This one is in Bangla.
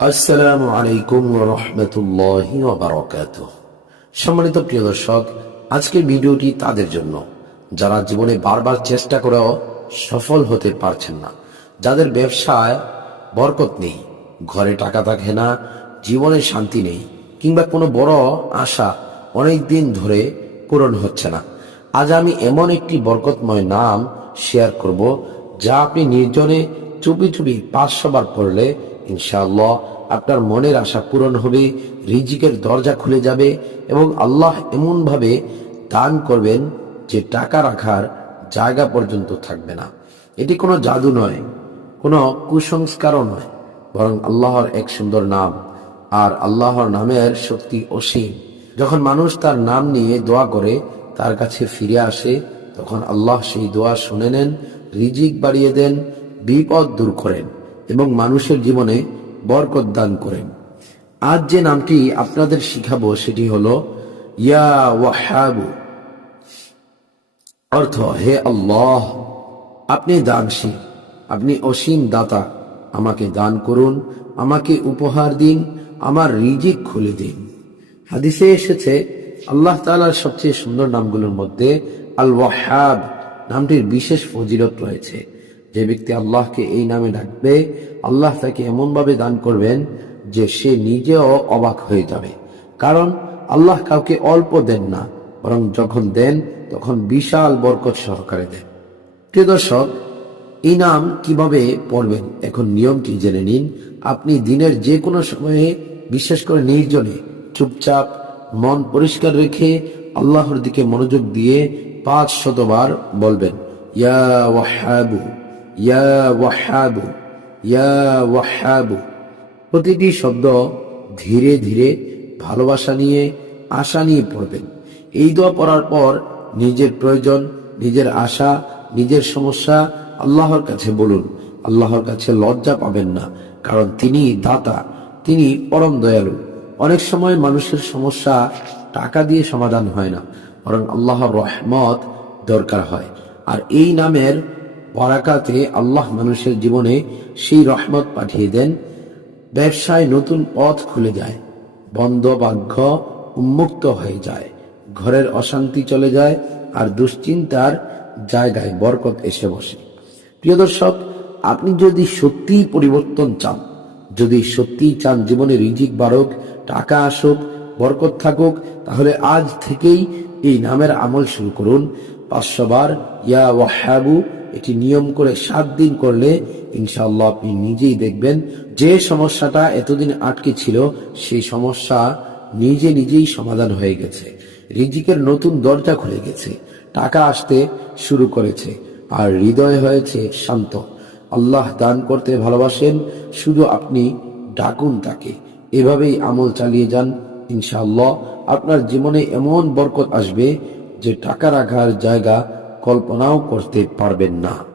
আসসালামু আলাইকুম ওয়া রাহমাতুল্লাহি ওয়া বারাকাতুহু। সম্মানিত প্রিয় দর্শক, আজকের ভিডিওটি তাদের জন্য যারা জীবনে বারবার চেষ্টা করেও সফল হতে পারছেন না, যাদের ব্যবসায় বরকত নেই, ঘরে টাকা থাকে না, জীবনে শান্তি নেই, কিংবা কোনো বড় আশা অনেক দিন ধরে পূরণ হচ্ছে না। আজ আমি এমন একটি বরকতময় নাম শেয়ার করব, যা আপনি নির্জনে চুপি চুপি 500 বার পড়লে ইনশাআল্লাহ আপনার মনের আশা পূরণ হবে, রিজিকের দরজা খুলে যাবে এবং আল্লাহ এমন ভাবে দান করবেন যে টাকা রাখার জায়গা পর্যন্ত থাকবে না। এটি কোনো জাদু নয়, কোনো কুসংস্কারও নয়, বরং আল্লাহর এক সুন্দর নাম। আর আল্লাহর নামের শক্তি অসীম। যখন মানুষ তার নাম নিয়ে দোয়া করে তার কাছে ফিরে আসে, তখন আল্লাহ সেই দোয়া শুনে নেন, রিজিক বাড়িয়ে দেন, বিপদ দূর করেন এবং মানুষের জীবনে বরকত দান করেন। আজ যে নামটি আপনাদের শিখাবো সেটি হলো ইয়া ওয়াহাবু। অর্থ, হে আল্লাহ, আপনি দানশীল, আপনি অসীম দাতা, আমাকে দান করুন, আমাকে উপহার দিন, আমার রিজিক খুলে দিন। হাদিসে এসেছে, আল্লাহ তাআলার সবচেয়ে সুন্দর নামগুলোর মধ্যে আল ওয়াহাব নামটির বিশেষ ফজিলত রয়েছে। যে ব্যক্তি আল্লাহকে এই নামে ডাকবে, আল্লাহ তাকে এমনভাবে দান করবেন যে সে নিজেও অবাক হয়ে যাবে। কারণ আল্লাহ কাউকে অল্প দেন না, বরং যখন দেন তখন বিশাল বরকত সহকারে দেন। প্রিয় দর্শক, এই নাম কিভাবে পড়বেন এখন নিয়মটি জেনে নিন। আপনি দিনের যে কোনো সময়ে, বিশেষ করে নির্জনে চুপচাপ মন পরিষ্কার রেখে আল্লাহর দিকে মনোযোগ দিয়ে 500 বার বলবেন, ইয়া ওয়াহাবু, ইয়া ওয়াহাবু, ইয়া ওয়াহাবু। প্রতিটি শব্দ ধীরে ধীরে ভালোবাসা নিয়ে, আশা নিয়ে পড়বেন। এই দোয়া পড়ার পর নিজের প্রয়োজন, নিজের আশা, নিজের সমস্যা আল্লাহর কাছে বলুন। আল্লাহর কাছে লজ্জা পাবেন না, কারণ তিনি দাতা, তিনি পরম দয়ালু। অনেক সময় মানুষের সমস্যা টাকা দিয়ে সমাধান হয় না, বরং আল্লাহর রহমত দরকার হয়। আর এই নামের বারাকাতে আল্লাহ মানুষের জীবনে সেই রহমত পাঠিয়ে দেন। ব্যবসায় নতুন পথ খুলে যায়, বন্ধ ভাগ্য উন্মুক্ত হয়ে যায়, ঘরের অশান্তি চলে যায়, আর দুশ্চিন্তার জায়গায় বরকত এসে বসে। প্রিয় দর্শক, আপনি যদি সত্যিই পরিবর্তন চান, যদি সত্যিই চান জীবনে রিজিক বাড়ুক, টাকা আসুক, বরকত থাকুক, তাহলে আজ থেকেই এই নামের আমল শুরু করুন। 500 বার ইয়া ওয়াহাবু এটি নিয়ম করে 7 দিন করলে ইনশাআল্লাহ আপনি নিজেই দেখবেন যে সমস্যাটা এতদিন আটকে ছিল, সেই সমস্যা নিজে নিজেই সমাধান হয়ে গেছে, রিজিকের নতুন দরজা খুলে গেছে, টাকা আসতে শুরু করেছে, আর হৃদয় হয়েছে শান্ত। আল্লাহ দান করতে ভালোবাসেন, শুধু আপনি ডাকুন তাকে। এভাবেই আমল চালিয়ে যান, ইনশাআল্লাহ আপনার জীবনে এমন বরকত আসবে যে টাকা রাখার জায়গা কল্পনাও করতে পারবেন না।